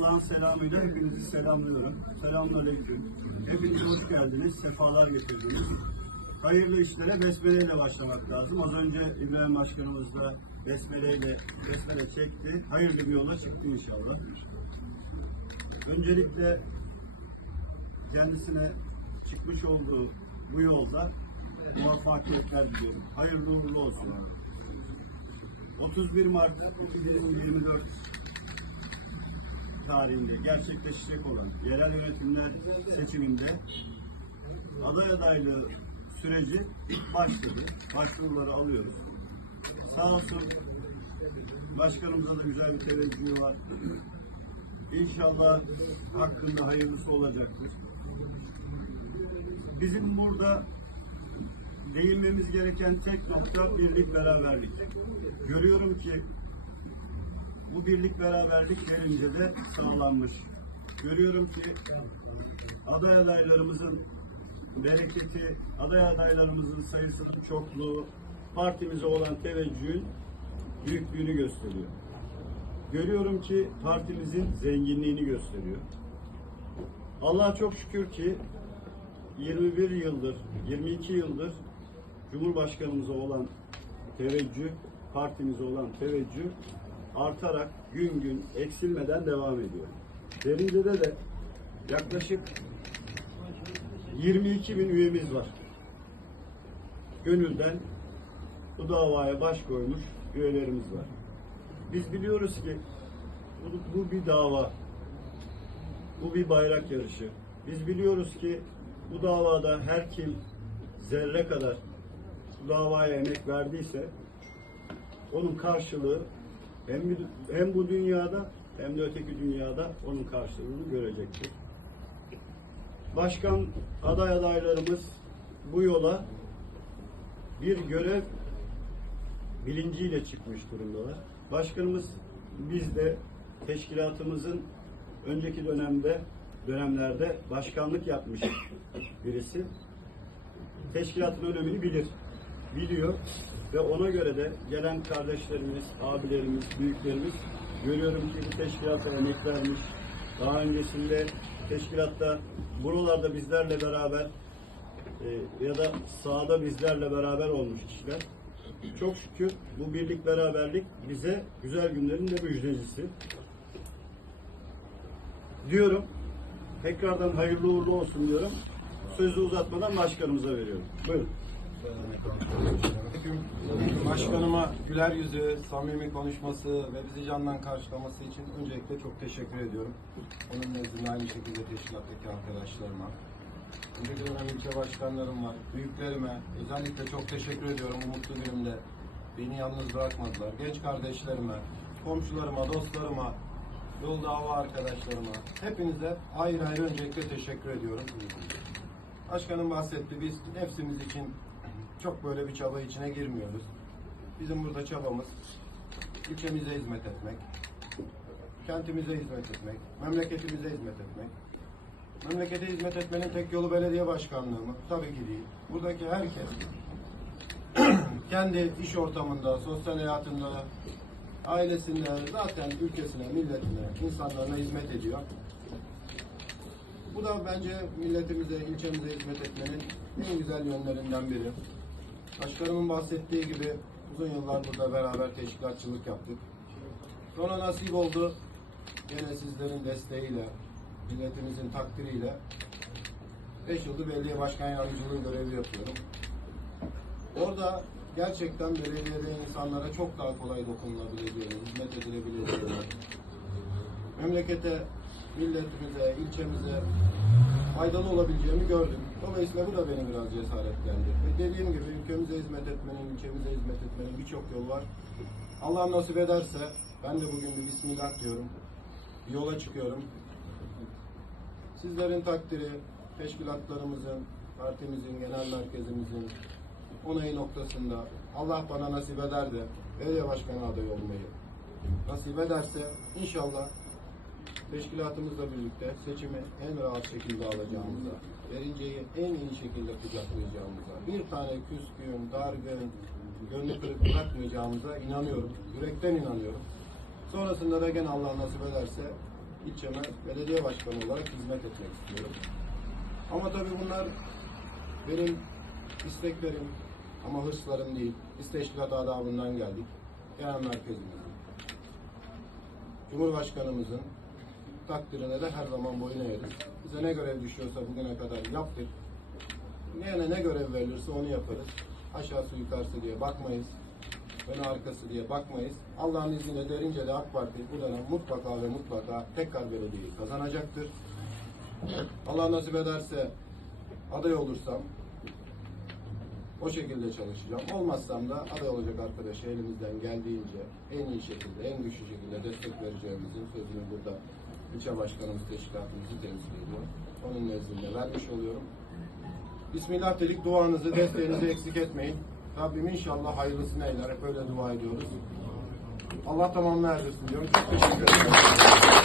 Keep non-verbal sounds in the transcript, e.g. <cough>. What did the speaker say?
Allah'ın selamıyla hepinizi selamlıyorum. Selamünaleyküm. Hepiniz hoş geldiniz, sefalar getirdiniz. Hayırlı işlere besmeleyle başlamak lazım. Az önce İbrahim Başkanımız da besmeleyle, besmele çekti. Hayırlı bir yola çıktı inşallah. Öncelikle kendisine çıkmış olduğu bu yolda muvaffakiyetler diliyorum. Hayırlı uğurlu olsun. 31 Mart 2024 tarihinde gerçekleşecek olan yerel yönetimler seçiminde aday adaylığı süreci başladı. Başvuruları alıyoruz. Sağ olsun başkanımıza da güzel bir teveccühü var. İnşallah hakkında hayırlısı olacaktır. Bizim burada değinmemiz gereken tek nokta birlik beraberlik. Görüyorum ki bu birlik beraberlik gelince de sağlanmış. Görüyorum ki aday adaylarımızın bereketi, aday adaylarımızın sayısının çokluğu, partimize olan teveccühün büyüklüğünü gösteriyor. Görüyorum ki partimizin zenginliğini gösteriyor. Allah'a çok şükür ki 21 yıldır, 22 yıldır Cumhurbaşkanımıza olan teveccüh, partimize olan teveccüh artarak gün gün eksilmeden devam ediyor. Derince'de de yaklaşık 22 bin üyemiz var. Gönülden bu davaya baş koymuş üyelerimiz var. Biz biliyoruz ki bu, bu bir dava, bu bir bayrak yarışı. Biz biliyoruz ki bu davada her kim zerre kadar bu davaya emek verdiyse onun karşılığı hem, hem bu dünyada hem de öteki dünyada onun karşılığını görecektir. Başkan aday adaylarımız bu yola bir görev bilinciyle çıkmış durumdalar. Başkanımız biz de teşkilatımızın önceki dönemde dönemlerde başkanlık yapmış birisi. Teşkilatın önemini bilir. Biliyor ve ona göre de gelen kardeşlerimiz, abilerimiz, büyüklerimiz görüyorum ki bu teşkilata emek vermiş. Daha öncesinde teşkilatta buralarda bizlerle beraber e, ya da sahada bizlerle beraber olmuş kişiler. Çok şükür bu birlik beraberlik bize güzel günlerin de müjdecisi. Diyorum. Tekrardan hayırlı uğurlu olsun diyorum. Sözü uzatmadan başkanımıza veriyorum. Buyurun. Başkanıma güler yüzü, samimi konuşması ve bizi candan karşılaması için öncelikle çok teşekkür ediyorum. Onun nezdinde aynı şekilde teşkilattaki arkadaşlarıma. Önceki dönem ilçe başkanlarım var, büyüklerime özellikle çok teşekkür ediyorum bu mutlu günümde. Beni yalnız bırakmadılar. Genç kardeşlerime, komşularıma, dostlarıma, yol dava arkadaşlarıma, hepinize ayrı ayrı öncelikle teşekkür ediyorum. Başkanım bahsetti. Biz nefsimiz için çok böyle bir çaba içine girmiyoruz. Bizim burada çabamız ilçemize hizmet etmek, kentimize hizmet etmek, memleketimize hizmet etmek. Memlekete hizmet etmenin tek yolu belediye başkanlığı mı? Tabii ki değil. Buradaki herkes <clears throat> kendi iş ortamında, sosyal hayatında, ailesinde, zaten ülkesine, milletine, insanlarına hizmet ediyor. Bu da bence milletimize, ilçemize hizmet etmenin en güzel yönlerinden biri. Başkanımın bahsettiği gibi uzun yıllar burada beraber teşkilatçılık yaptık. Sonra nasip oldu yine sizlerin desteğiyle, milletimizin takdiriyle 5 yıldır belediye başkan yardımcılığı görevi yapıyorum. Orada gerçekten belediyede insanlara çok daha kolay dokunulabileceğini, hizmet edilebileceğini, memlekete, milletimize, ilçemize faydalı olabileceğimi gördüm. Dolayısıyla bu da beni biraz cesaretlendi. Ve dediğim gibi ülkemize hizmet etmenin, ilçemize hizmet etmenin birçok yol var. Allah nasip ederse ben de bugün bir bismillah diyorum. Bir yola çıkıyorum. Sizlerin takdiri, teşkilatlarımızın, partimizin, genel merkezimizin onayı noktasında Allah bana nasip eder de belediye başkanı adayı olmayı nasip ederse inşallah teşkilatımızla birlikte seçimi en rahat şekilde alacağımıza, Erince'yi en iyi şekilde kucaklayacağımıza, bir tane küskün, dargın, gönlü kırık bırakmayacağımıza inanıyorum. Yürekten inanıyorum. Sonrasında da gene Allah nasip ederse ilçeme belediye başkanı olarak hizmet etmek istiyorum. Ama tabii bunlar benim isteklerim ama hırslarım değil. Biz teşkilat adabından geldik. Genel merkezimizin. Cumhurbaşkanımızın takdirine de her zaman boyun eğeriz. Bize ne görev düşüyorsa bugüne kadar yaptık. Neyine ne görev verilirse onu yaparız. Aşağısı yukarısı diye bakmayız. Önü arkası diye bakmayız. Allah'ın izniyle derince de AK Parti bu dönem mutlaka ve mutlaka tekrar belediyeyi kazanacaktır. Allah nasip ederse aday olursam o şekilde çalışacağım. Olmazsam da aday olacak arkadaşa elimizden geldiğince en iyi şekilde, en güçlü şekilde destek vereceğimizin sözünü burada ilçe başkanımız teşkilatımızı temsil ediyor. Onun nezdinde vermiş oluyorum. Bismillah dedik duanızı, desteğinizi eksik etmeyin. Rabbim inşallah hayırlısını eyler. Hep öyle dua ediyoruz. Allah tamamını erdirsin diyorum. Çok teşekkür ederim.